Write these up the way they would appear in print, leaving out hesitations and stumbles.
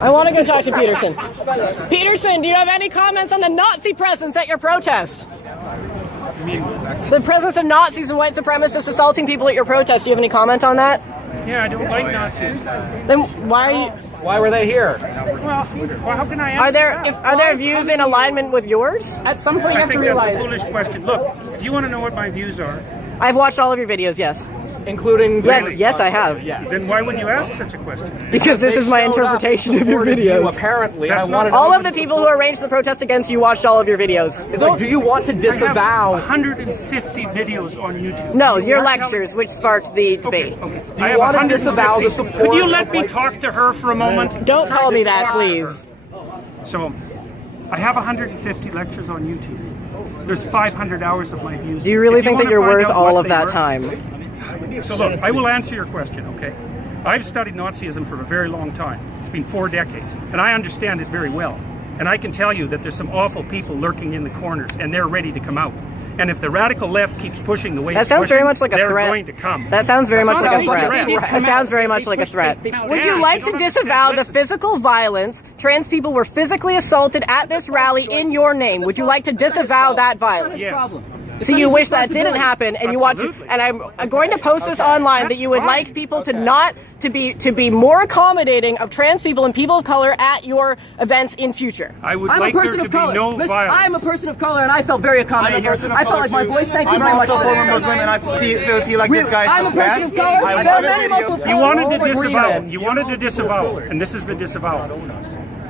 I want to go talk to Peterson. Peterson, do you have any comments on the Nazi presence at your protest? The presence of Nazis and white supremacists assaulting people at your protest. Do you have any comment on that? Yeah, I don't like Nazis. Then why are you? Why were they here? Well, how can I answer Are there views in alignment with yours? At some point, you have to realize. I think that's a foolish question. Look, if you want to know what my views are, I've watched all of your videos. Yes. Including yes, I have. Yeah. Then why would you ask such a question? Because this is my interpretation of your videos. Apparently, all of the people who arranged the protest against you watched all of your videos. It's like, do you want to disavow? I have 150 videos on YouTube. No, your lectures, which sparked the debate. Okay. Do you want to disavow the support? Could you let me talk to her for a moment? Don't call me that, please. So, I have 150 lectures on YouTube. There's 500 hours of my views. Do you really think that you're worth all of that time? So look, I will answer your question, okay? I've studied Nazism for a very long time. It's been 4 decades, and I understand it very well. And I can tell you that there's some awful people lurking in the corners, and they're ready to come out. And if the radical left keeps pushing the way that sounds very much like a threat. They're going to come. That sounds very much like a threat. That sounds very much like a threat. Would you like to disavow the physical violence? Trans people were physically assaulted at this rally in your name. Would you like to disavow that violence? Yes. So you wish that didn't happen, and you want to, and I'm going to post this online that you would like people to not to be more accommodating of trans people and people of color at your events in future. I would like there to be no violence. I'm a person of color, and I felt very accommodating. I felt like my voice. Thank you very much. I'm also a former Muslim, and I feel like this guy is the best. You wanted to disavow. You wanted to disavow, and this is the disavowal.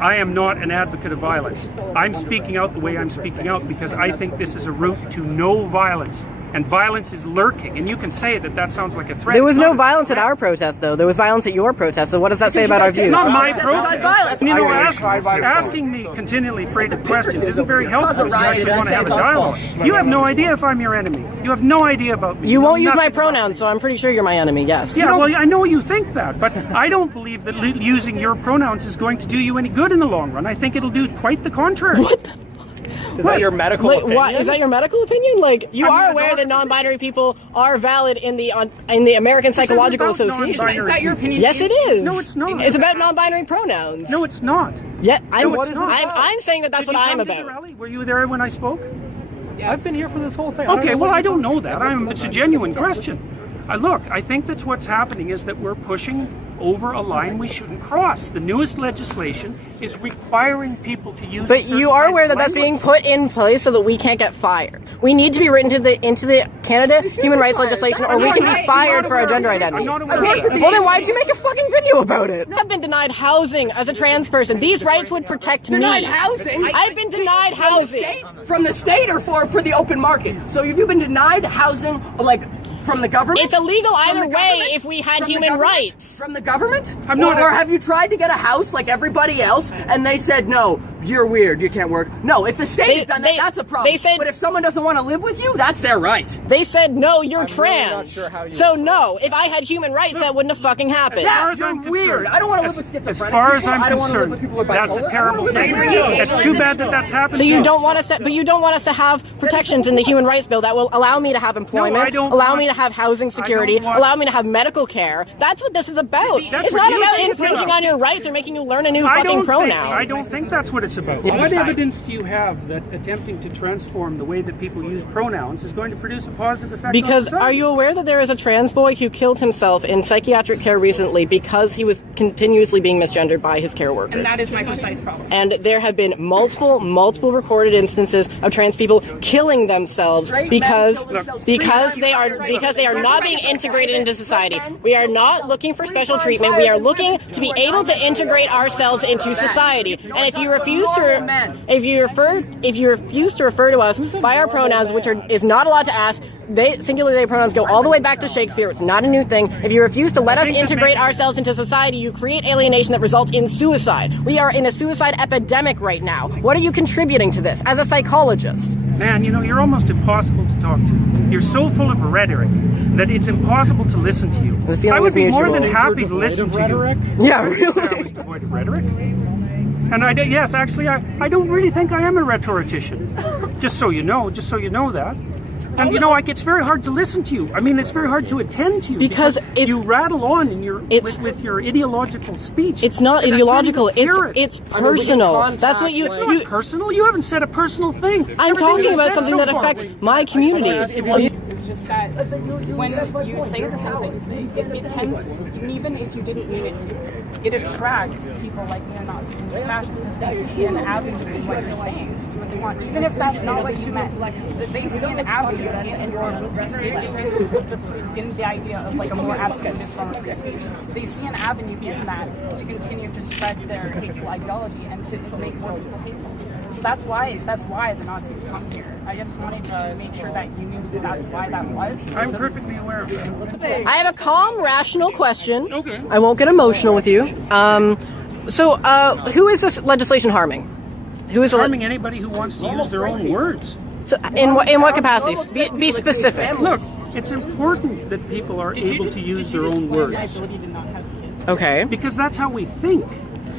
I am not an advocate of violence. I'm speaking out the way I'm speaking out because I think this is a route to no violence. And violence is lurking. And you can say that sounds like a threat. There was no violence at our protest, though. There was violence at your protest. So what does that say about our views? It's not my protest. You know, asking me continually freighted questions isn't very helpful if you actually want to have a dialogue. You have no idea if I'm your enemy. You have no idea about me. You won't use my pronouns, so I'm pretty sure you're my enemy, yes. Yeah, well, I know you think that, but I don't believe that using your pronouns is going to do you any good in the long run. I think it'll do quite the contrary. What the? Is that your medical opinion? What, is that your medical opinion? Like, you are aware that non-binary people are valid in the American Psychological Association. Is that your opinion? Yes, it is. No, it's not. It's about non-binary pronouns. No, it's not. Yeah, I'm saying that that's what I'm about. Were you there when I spoke? Yes. I've been here for this whole thing. Okay, well, I don't know that. It's a genuine question. Look, I think that's what's happening is that we're pushing over a line we shouldn't cross. The newest legislation is requiring people to use. But you are aware that that's being put in place so that we can't get fired. We need to be written into the Canada human rights legislation, or we can be fired for our gender identity. Well, then why'd you make a fucking video about it? I've been denied housing as a trans person. These rights would protect me. Denied housing? I've been denied housing. From the state or for the open market? So have you been denied housing, like, from the government? It's illegal either way if we had human rights. From the government? Or have you tried to get a house like everybody else and they said, no, you're weird, you can't work? No, if the state has done that, that's a problem. But if someone doesn't want to live with you, that's their right. They said, no, you're trans. Really not sure so no, if I had human rights, that wouldn't have fucking happened. You're weird. I don't want to live with schizophrenic people. As far as I'm concerned, that's a terrible thing. It's too bad that that's happened. So you don't want us to, but you don't want us to have protections in the human rights bill that will allow me to have employment, allow me to have housing security, allow me to have medical care. That's what this is about. It's not about infringing on your rights or making you learn a new fucking pronoun. I don't think that's what it's about. What evidence do you have that attempting to transform the way that people use pronouns is going to produce a positive effect on society? Are you aware that there is a trans boy who killed himself in psychiatric care recently because he was continuously being misgendered by his care workers? And that is my precise problem. And there have been multiple recorded instances of trans people killing themselves because they are not being integrated into society. We are not looking for special treatment. We are looking to be able to integrate ourselves into society. And if you refuse to refer to us by our pronouns, which is not allowed to ask, singular they pronouns go all the way back to Shakespeare. It's not a new thing. If you refuse to let us integrate ourselves into society, you create alienation that results in suicide. We are in a suicide epidemic right now. What are you contributing to this as a psychologist? Man, you know, you're almost impossible to talk to. You're so full of rhetoric that it's impossible to listen to you. I would be more than happy to listen to you. Yeah, really? I was devoid of rhetoric. And yes, actually, I don't really think I am a rhetorician. Just so you know that. And you know, like, it's very hard to listen to you. I mean, it's very hard to attend to you because you rattle on in your with your ideological speech. It's not ideological. It's personal. That's what It's not personal. You haven't said a personal thing. I'm talking about something that affects my community. It's just that when you say the things that you say, it tends, even if you didn't mean it to, it attracts people like neo-Nazis and fascists because they see an avenue in what you're saying to do what they want. Even if that's not what you meant, they see an avenue in the idea of like a more abstract form of free speech. They see an avenue in that to continue to spread their hateful ideology and to make more people hateful. So that's why the Nazis come here. I just wanted to make sure that you knew that that's why that was. I'm perfectly aware of that. I have a calm, rational question. Okay. I won't get emotional with you. So who is this legislation harming? Who is harming anybody who wants to use their own words? So in what capacity? Be specific. Look, it's important that people are able to use their own words. Okay. Because that's how we think.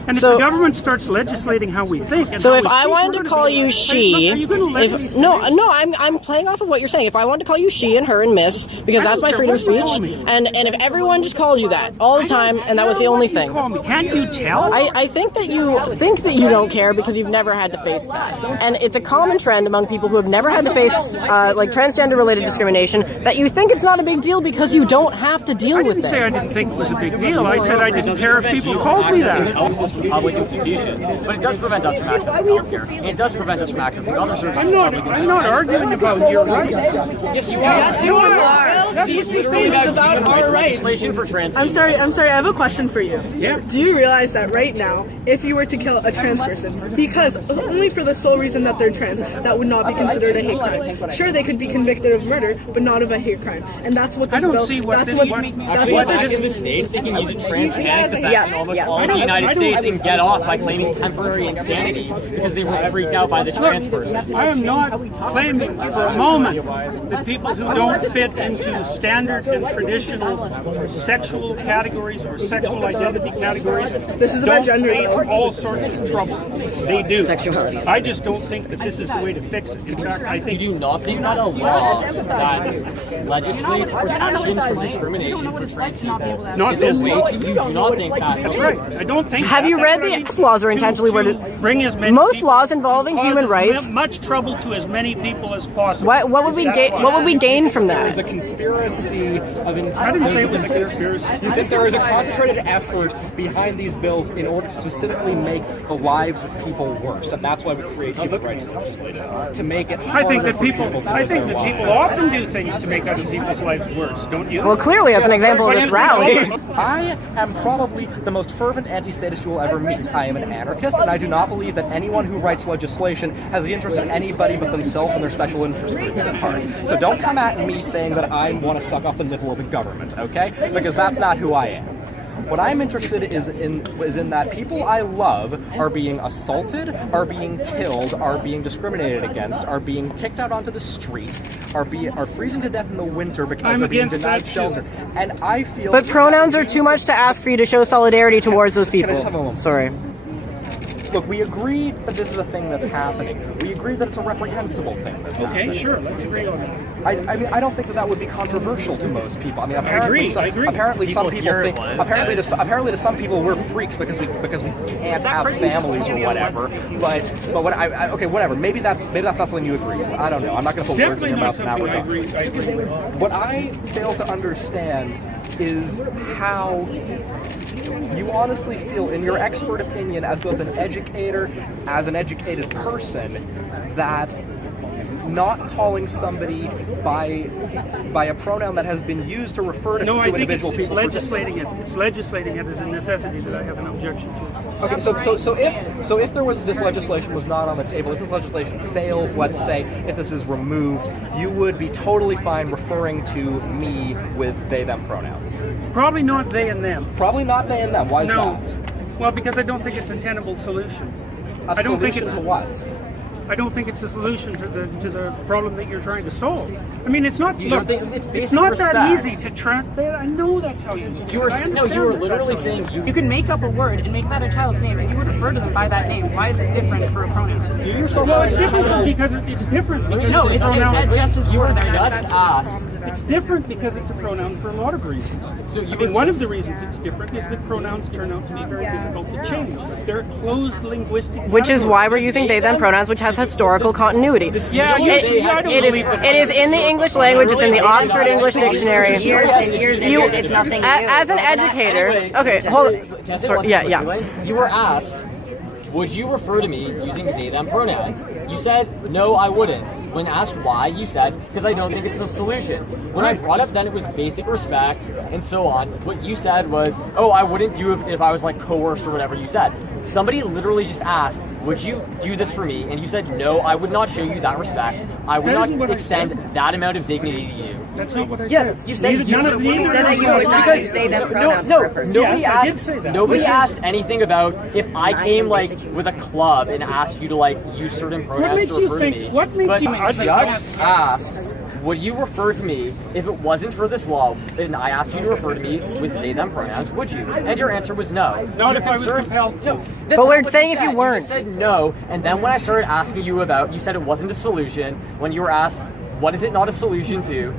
And if the government starts legislating how we think, and so if I wanted to call you she, I'm playing off of what you're saying. If I wanted to call you she and her and miss, because that's my freedom of speech, and if everyone just called you that all the time, and that was the only thing, can't you tell? I think that you don't care because you've never had to face that, and it's a common trend among people who have never had to face like transgender-related discrimination that you think it's not a big deal because you don't have to deal with it. I didn't say I didn't think it was a big deal. I said I didn't care if people called me that. For public institutions, but it does prevent us from accessing healthcare. And it does prevent us from accessing other services. I'm not arguing about your rights. Yes, you are. Yes, you are. These things about our rights. For trans I'm sorry. I have a question for you. Yeah. Do you realize that right now, if you were to kill a trans person, because only for the sole reason that they're trans, that would not be considered a hate crime. Sure, they could be convicted of murder, but not of a hate crime. And that's what this I don't bill. see what that's this. what in the States, they can use a trans panic attack in almost all the United States and get off by claiming temporary insanity because they were freaked out by the trans person. I am not claiming for a moment that people who don't fit into standard and traditional sexual categories or sexual identity categories This is about gender. face all sorts of trouble. They do. I just don't think that this is the way to fix it. In fact, I think You do not a law that legislates protections from discrimination for trans people. not this You way. do not think that. That's right. I don't think. Have you read the laws are intentionally worded? Bring as many Most people- laws involving human cause rights. as much trouble to as many people as possible. What would we gain from There is that? a conspiracy of intent. I didn't say it was a conspiracy. You think there is a concentrated effort behind these bills in order to specifically make the lives of people worse, and that's why we create human rights legislation to make it. I think that harder for people. to I live think their that people lives. often do things to make other people's lives worse. Don't you? Well, clearly, as an example of this rally. I am probably the most fervent anti-statist you will ever meet. I am an anarchist, and I do not believe that anyone who writes legislation has the interest of anybody but themselves and their special interest groups at heart. So don't come at me saying that I want to suck off the nipple of the government, okay? Because that's not who I am. What I'm interested is in that people I love are being assaulted, are being killed, are being discriminated against, are being kicked out onto the street, are freezing to death in the winter because I'm they're being against denied that too. shelter. And I feel. But pronouns are too much to ask for you to show solidarity towards those Can I just have a people. moment? Sorry. Look, we agree that this is a thing that's happening. We agree that it's a reprehensible thing that's happening. Okay, sure. Let's agree on that. I mean, I don't think that would be controversial to most people. I mean, apparently, agree, I agree. apparently some People people here think. was Apparently, to some people, we're freaks because we can't have families or whatever. But what okay, whatever. Maybe that's not something you agree with. I don't know. I'm not going to put words in Definitely your not mouth in that something I regard. agree with. What I fail to understand is how you honestly feel, in your expert opinion, as both an educator, as an educated person, that not calling somebody by a pronoun that has been used to refer to, No, I think individual it's people. legislating it. It's legislating it as a necessity that I have an objection to. Okay, so if there was this legislation was not on the table, if this legislation fails, let's say, if this is removed, you would be totally fine referring to me with they them pronouns. Probably not they and them. Probably not they and them. Why is No. that? Well, because I don't think it's a tenable solution. A I don't think solution it's to what? I don't think it's a solution to the problem that you're trying to solve. I mean, it's not. Look, it's not that easy to track that. I know that's how you do it. You were literally saying you can make up a word and make that a child's name, and you would refer to them by that name. Why is it different for a pronoun? Well, it's different because it's different. No, it's just as you were just asked. It's different because it's a pronoun for a lot of reasons. So I think one of the reasons it's different is that pronouns turn out to be very difficult to change. They're closed linguistic. Which is why we're using they them pronouns, which has historical continuity. Yeah, it is in the English language. It's in the Oxford English Dictionary. It's nothing new. As an educator, okay, hold on. Sorry, yeah. You were asked, would you refer to me using they them pronouns? You said, no, I wouldn't. When asked why, you said, because I don't think it's a solution. When I brought up then it was basic respect and so on, what you said was, oh, I wouldn't do it if I was like coerced or whatever you said. Somebody literally just asked, would you do this for me? And you said, no, I would not show you that respect. I would not extend that amount of dignity to you. That's not what I said. Yes, you said You said that you would not use they them pronouns for a person. Nobody I did say that. Nobody asked anything about if I came like with a club and asked you to like use certain pronouns to refer to me. What makes you I just asked, would you refer to me if it wasn't for this law and I asked you to refer to me with they them pronouns, would you? And your answer was no. Not if I was compelled to. But we're saying if you weren't. You said no, and then when I started asking you about, you said it wasn't a solution. When you were asked, what is it not a solution to?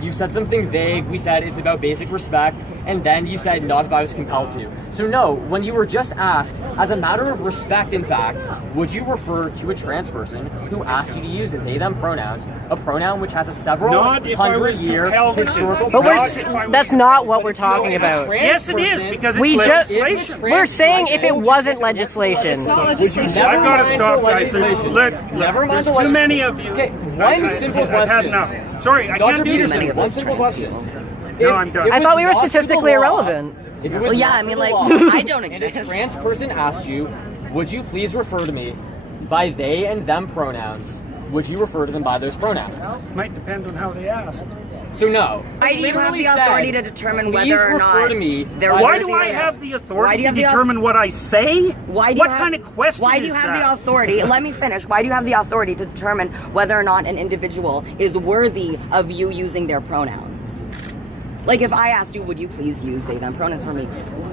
You said something vague. We said it's about basic respect, and then you said not if I was compelled to. So no, when you were just asked, as a matter of respect, in fact, would you refer to a trans person who asked you to use they them pronouns, a pronoun which has a several hundred-year historical? But that's not what we're talking about. Yes, it is because it's legislation. We're saying if it wasn't legislation. I've got to stop, guys. Look, there's too many of you. Okay, one simple question. I've had enough. Sorry, I can't do this. One simple question. No, I'm done. I thought we were statistically irrelevant. Well, yeah, I mean, like, I don't exist. And a trans person asked you, would you please refer to me by they and them pronouns? Would you refer to them by those pronouns? Might depend on how they asked. So no. Why do you have the authority to determine whether or not... Why do I have the authority to determine what I say? What kind of question is that? Why do you have the authority? Let me finish. Why do you have the authority to determine whether or not an individual is worthy of you using their pronouns? Like, if I asked you, would you please use they them pronouns for me?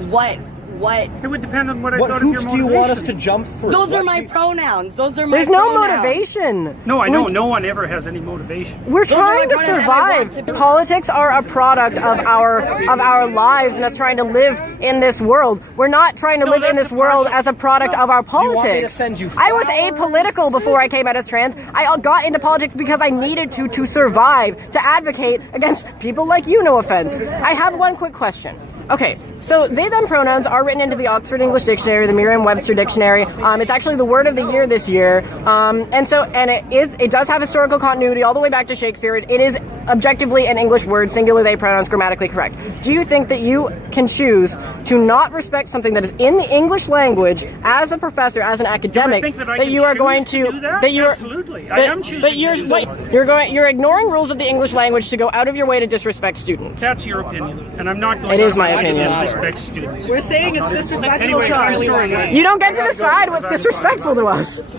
What? It would depend on what I thought of your motivation. What hoops do you want us to jump through? Those are my pronouns. Those are my There's pronouns. no motivation. No, I know. No one ever has any motivation. We're trying to survive. Politics are a product of our lives and us trying to live in this world. We're not trying to live in this world as a product of our politics. You want me to send you I was apolitical before I came out as trans. I got into politics because I needed to survive, to advocate against people like you, no offense. I have one quick question. Okay, so they them pronouns are written into the Oxford English Dictionary, the Merriam-Webster Dictionary. It's actually the word of the year this year. It does have historical continuity all the way back to Shakespeare. It is objectively an English word, singular they pronouns, grammatically correct. Do you think that you can choose to not respect something that is in the English language as a professor, as an academic, that you are going to Absolutely. I am choosing to do that. You're ignoring rules of the English language to go out of your way to disrespect students. That's your opinion, and I'm not going It is my to opinion. disrespect students. We're saying it's disrespectful Anyway, to I'm us. sorry. You don't get to decide what's disrespectful to us.